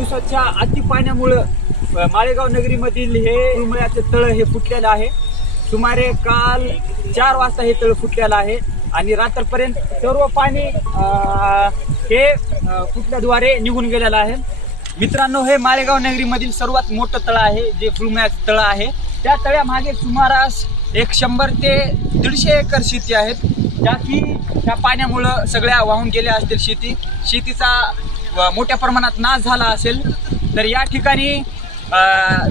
दिवसाच्या अति पाण्यामुळं माळेगाव नगरीमधील हे उमळ्याचे तळ हे फुटलेलं आहे. सुमारे काल चार वाजता हे तळ फुटलेलं आहे आणि रात्रपर्यंत सर्व पाणी हे फुटल्याद्वारे निघून गेलेलं आहे. मित्रांनो हे माळेगाव नगरीमधील सर्वात मोठं तळ आहे जे फुलमयाचं तळ आहे. त्या तळ्यामागे सुमारास एक शंभर ते दीडशे एकर शेती आहेत. ज्या की त्या पाण्यामुळं सगळ्या वाहून गेल्या असतील शेती. शेतीचा मोठ्या प्रमाणात नाश झाला असेल तर या ठिकाणी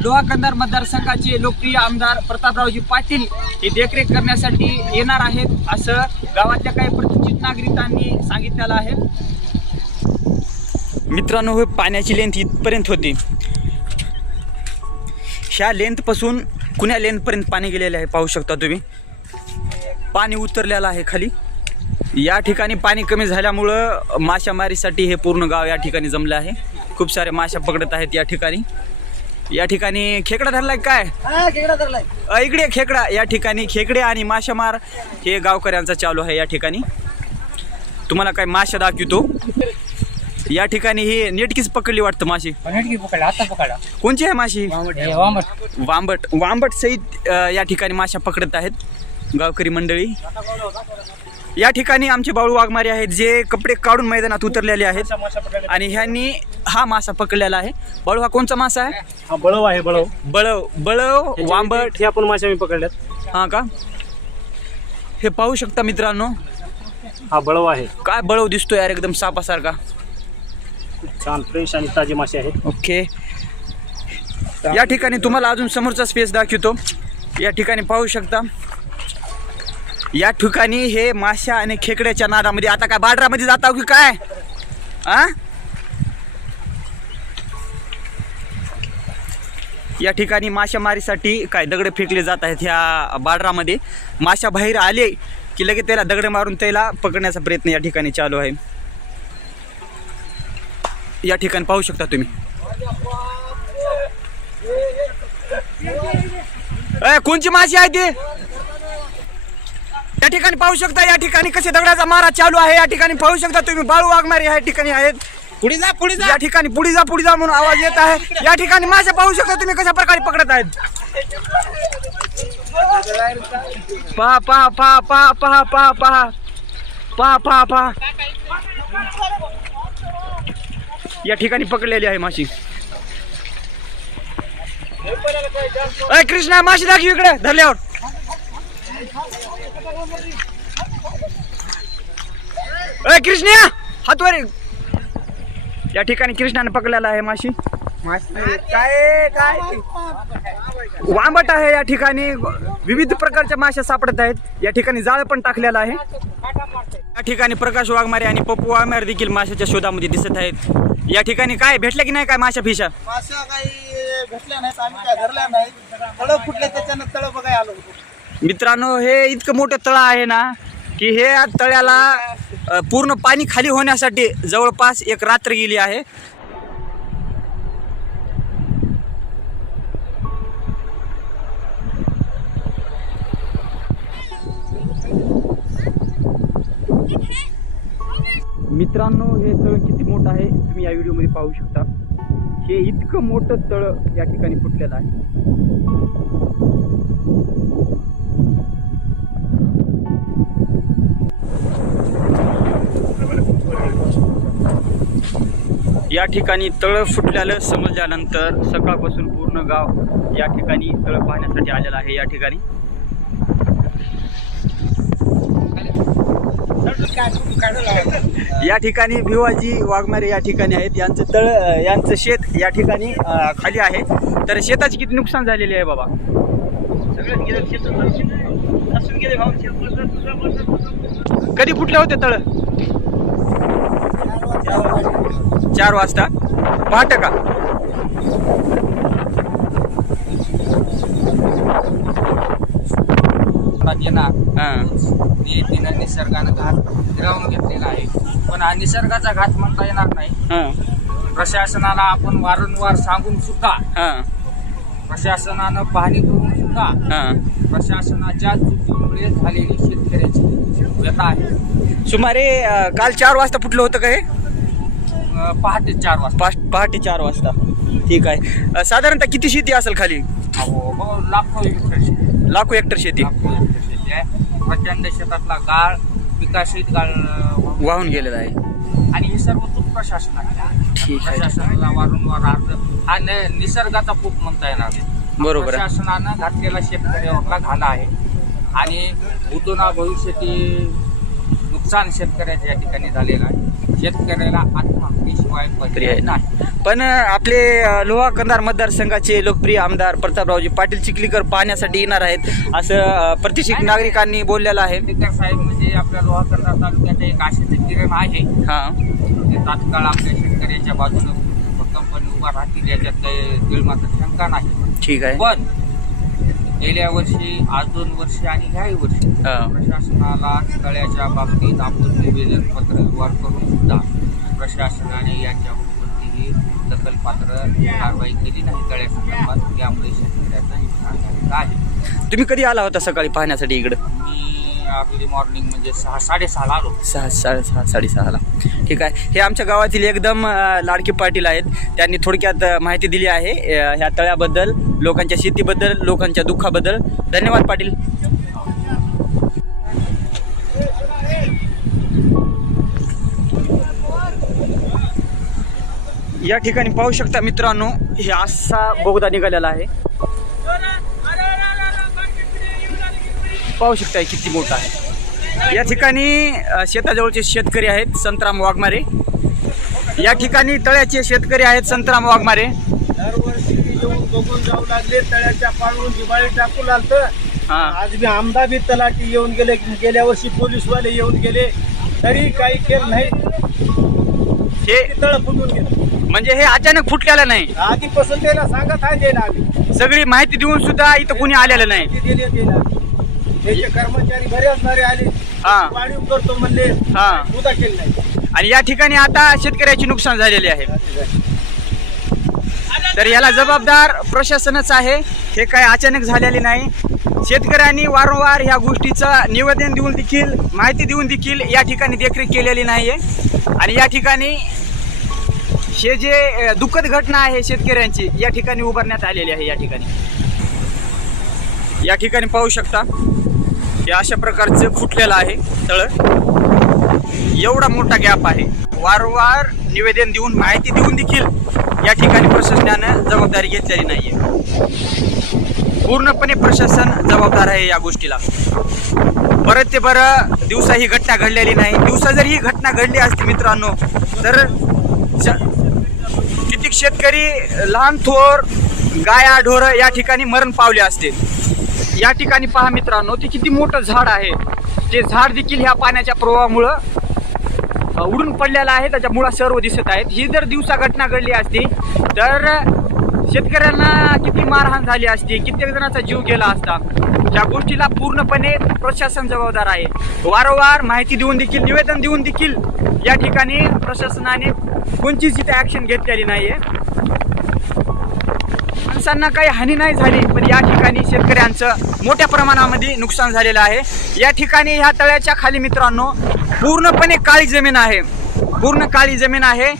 लोहा कंधार मतदारसंघाचे लोकप्रिय आमदार प्रतापरावजी पाटील हे देखरेख करण्यासाठी येणार आहेत असं गावातल्या काही प्रतिष्ठित नागरिकांनी सांगितलेलं आहे. मित्रांनो हे पाण्याची लेंथ इथपर्यंत होती. ह्या लेंथपासून कुण्या लेंथपर्यंत पाणी गेलेले आहे पाहू शकता तुम्ही. पाणी उतरलेलं आहे खाली. या ठिकाणी पाणी कमी झाल्यामुळं मासेमारीसाठी हे पूर्ण गाव या ठिकाणी जमलं आहे. खूप सारे माशा पकडत आहेत या ठिकाणी. या ठिकाणी खेकडा धरलाय काय? अ, इकडे खेकडा. या ठिकाणी खेकडे आणि मासेमार हे गावकऱ्यांचा चालू आहे या ठिकाणी. तुम्हाला काय माशा दाखवतो? या ठिकाणी ही नेटकीच पकडली वाटतं माशी. पकड पकडला. कोणची आहे माशी? वामट वांबट. वांबट. सहित या ठिकाणी माशा पकडत आहेत गावकरी मंडळी. या ठिकाणी आमचे बाळू वाघमारे आहेत जे कपडे काढून मैदानात उतरलेले आहेत. आणि ह्यांनी हा मासा पकडलेला आहे. बाळू हा कोणचा मासा आहे? हा बळव आहे बळव. बळव बळव वांबट. हे आपण मासे मी पकडल्यात हा का? हे पाहू शकता मित्रांनो. हा बळव आहे. काय बळव दिसतो यार एकदम सापासारखा. छान फ्रेश आणि ताजे मासे आहेत. ओके. या ठिकाणी तुम्हाला अजून समोरचा स्पेस दाखवतो. या ठिकाणी पाहू शकता. या ठिकाणी हे माशा आणि खेकड्याच्या नादामध्ये आता काय बाडरामध्ये जाता की काय? आ? या ठिकाणी मासेमारीसाठी काय दगडे फेकले जात आहेत ह्या बाडरामध्ये. माशा बाहेर आले की लगेच त्याला दगडे मारून त्याला पकडण्याचा प्रयत्न या ठिकाणी चालू आहे. या ठिकाणी पाहू शकता तुम्ही. ए, कोणची माशी आहे ती? या ठिकाणी पाहू शकता या ठिकाणी कसे दगडाचा मारा चालू आहे या ठिकाणी पाहू शकता तुम्ही बाळू वाघमारे या ठिकाणी आहेत. पुढे जा पुढे या ठिकाणी पुढे जा पुढे जा म्हणून आवाज येत आहे. या ठिकाणी मासे पाहू शकता तुम्ही कशा प्रकारे पकडत आहेत. पहा पहा पहा पहा पहा पहा पहा पहा पहा पहा या ठिकाणी पकडलेली आहे माशी. कृष्णा माशी दाखव इकडे धरल्यावर. अय कृष्णा! हातवर ये. ठिकाणी कृष्णाने पकडलेला आहे माशी. काय काय वांबट आहे या ठिकाणी. विविध प्रकारच्या माश्या सापडत आहेत. या ठिकाणी जाळ पण टाकलेलं आहे. या ठिकाणी प्रकाश वाघमारे आणि पप्पू वाघमारे देखील माशाच्या शोधामध्ये दिसत आहेत. या ठिकाणी काय भेटल्या की नाही काय माशा फिशा? माश्या काही भेटल्या नाहीत आम्ही काय धरल्या नाही तळ फुटले त्याच्यानं तळ बघाय आलो. मित्रांनो हे इतकं मोठं तळ आहे ना की हे तळ्याला पूर्ण पाणी खाली होण्यासाठी जवळपास एक रात्र गेली आहे. मित्रांनो हे तळ किती मोठं आहे तुम्ही या व्हिडिओमध्ये पाहू शकता. हे इतकं मोठं तळ या ठिकाणी फुटलेलं आहे. या ठिकाणी तळ फुटल्यालं समजल्यानंतर सकाळपासून पूर्ण गाव या ठिकाणी तळ पाहण्यासाठी आलेलं आहे या ठिकाणी. या ठिकाणी भिवाजी वाघमारे या ठिकाणी आहेत. यांचं तळ यांचं शेत या ठिकाणी खाली आहे. तर शेताची किती नुकसान झालेली आहे बाबा? कधी फुटले होते तळ? चार वाजता. पहाटे का? ते तिनं निसर्गानं घात फिरवून घेतलेला आहे. पण हा निसर्गाचा घात म्हणता येणार नाही. हां. प्रशासनाला आपण वारंवार सांगून सुद्धा हां. प्रशासनानं पाहणी करून सुद्धा हां. प्रशासनाच्या चुकीमुळे झालेली शेतकऱ्याची व्यथा आहे. सुमारे काल चार वाजता फुटलं होतं का हे? अं, पहाटे चार वाजता. पाच- पहाटे चार वाजता. ठीक आहे. अ, साधारणतः किती शेती असेल खाली? अहो, लाखो हेक्टर शेती लाखो हेक्टर शेती. लाखो हेक्टर शेती आहे. प्रचंड शेतातला गाळ विकसित गाळ अं, वाहून गेलेला आहे. आणि हे सर्व दूध प्रशासन आहे. ठीक आहे. प्रशासनाला वारंवार अर्ज हा न- निसर्गाचा खूप म्हणता येणार नाही. बरोबर आहे. प्रशासनानं घातलेला शेतकऱ्यावरला घाला आहे. आणि भूतोना भविष्यातील नुकसान शेतकऱ्याच्या या ठिकाणी झालेलं आहे. शेतकऱ्याला आत्महत्येशिवाय पर्याय नाही. पण आपले लोहा कंधार मतदारसंघाचे लोकप्रिय आमदार प्रतापरावजी पाटील चिखलीकर पाहण्यासाठी येणार आहेत असं प्रतिष्ठित नागरिकांनी बोललेलं आहे. चिखलीकर साहेब म्हणजे आपल्या लोहा कंधार तालुक्यात एक आशेचे किरण आहे. हां. ते तात्काळ आपल्या शेतकऱ्याच्या बाजूने कंपनी उभा राहतील याच्यात काही शंका नाही. ठीक आहे. पण गेल्या वर्षी आज दोन वर्षी आणि ह्याही वर्षी हा. प्रशासनाला तळ्याच्या बाबतीत आपण निवेदन पत्र व्यवहार करून सुद्धा प्रशासनाने याच्यावर कोणतीही दखलपात्र कारवाई केली नाही तळ्यासंदर्भात. त्यामुळे शेतकऱ्याचं आहे. तुम्ही कधी आला होता सकाळी पाहण्यासाठी इकडं? मी अर्ली मॉर्निंग म्हणजे सहा साडेसहाला आलो. सहा साडेसहा साडेसहाला. ठीक आहे. हे आमच्या गावातील एकदम लाडके पाटील आहेत. त्यांनी थोडक्यात माहिती दिली आहे ह्या तळ्याबद्दल लोकांच्या शेतीबद्दल लोकांच्या दुःखाबद्दल. धन्यवाद पाटील. या ठिकाणी पाहू शकता मित्रांनो हे असा बोगदा निघालेला आहे. पाहू शकता किती मोठा आहे. या ठिकाणी शेताजवळचे शेतकरी आहेत संतराम वाघमारे. या ठिकाणी तळ्याचे शेतकरी आहेत संतराम वाघमारे. दरवर्षी येऊन बघून जाऊ लागले तळ्याच्या पाळून दिवाळी टाकू लागत हा. आज बी आमदा बी तलाठी येऊन गेले गेल्या वर्षी पोलीसवाले येऊन गेले तरी काही केलं नाही. हे तळ फुटून गेलं? म्हणजे हे अचानक फुटलेलं नाही. आधीपासून त्याला सांगत आहे आम्ही. सगळी माहिती देऊन सुद्धा इथं कुणी आलेलं नाही. त्याचे कर्मचारी बरेच सारे आले. हा. वाढीव करतो म्हणले. हा. सुद्धा केलं नाही. आणि या ठिकाणी आता शेतकऱ्याचे नुकसान झालेले आहे. तर याला जबाबदार प्रशासनच आहे. हे काय अचानक झालेले नाही. शेतकऱ्यांनी वारंवार ह्या गोष्टीचं निवेदन देऊन देखील माहिती देऊन देखील या ठिकाणी देखरेख केलेली नाहीये. आणि या ठिकाणी हे जे अ, दुःखद घटना आहे शेतकऱ्यांची या ठिकाणी उभारण्यात आलेली आहे या ठिकाणी. या ठिकाणी पाहू शकता. हे अशा प्रकारचं फुटलेलं आहे तळ. एवढा मोठा गॅप आहे. वारंवार निवेदन देऊन माहिती देऊन देखील या ठिकाणी प्रशासनानं जबाबदारी घेतलेली नाहीये. पूर्णपणे प्रशासन जबाबदार आहे या गोष्टीला. परत ते बरं दिवसा ही घटना घडलेली नाही. दिवसा जर ही घटना घडली असती मित्रांनो तर किती शेतकरी लहान थोर गाया ढोरं या ठिकाणी मरण पावले असते. या ठिकाणी पहा मित्रांनो ते किती मोठं झाड आहे. ते झाड देखील ह्या पाण्याच्या प्रवाहामुळं उडून पडलेला आहे त्याच्या मुळा सर्व दिसत आहेत. ही जर दिवसा घटना घडली असती तर शेतकऱ्यांना किती मारहाण झाली असती कित्येक जणांचा जीव गेला असता या गोष्टीला पूर्णपणे प्रशासन जबाबदार आहे. वारंवार माहिती देऊन देखील निवेदन देऊन देखील या ठिकाणी प्रशासनाने कोणतीच इथे ॲक्शन घेतलेली नाही आहे माणसांना काही हानी नाही झाली पण या ठिकाणी शेतकऱ्यांचं मोठ्या प्रमाणामध्ये नुकसान झालेलं आहे. या ठिकाणी ह्या तळ्याच्या खाली मित्रांनो पूर्णपणे काळी जमीन आहे. पूर्ण काळी जमीन आहे.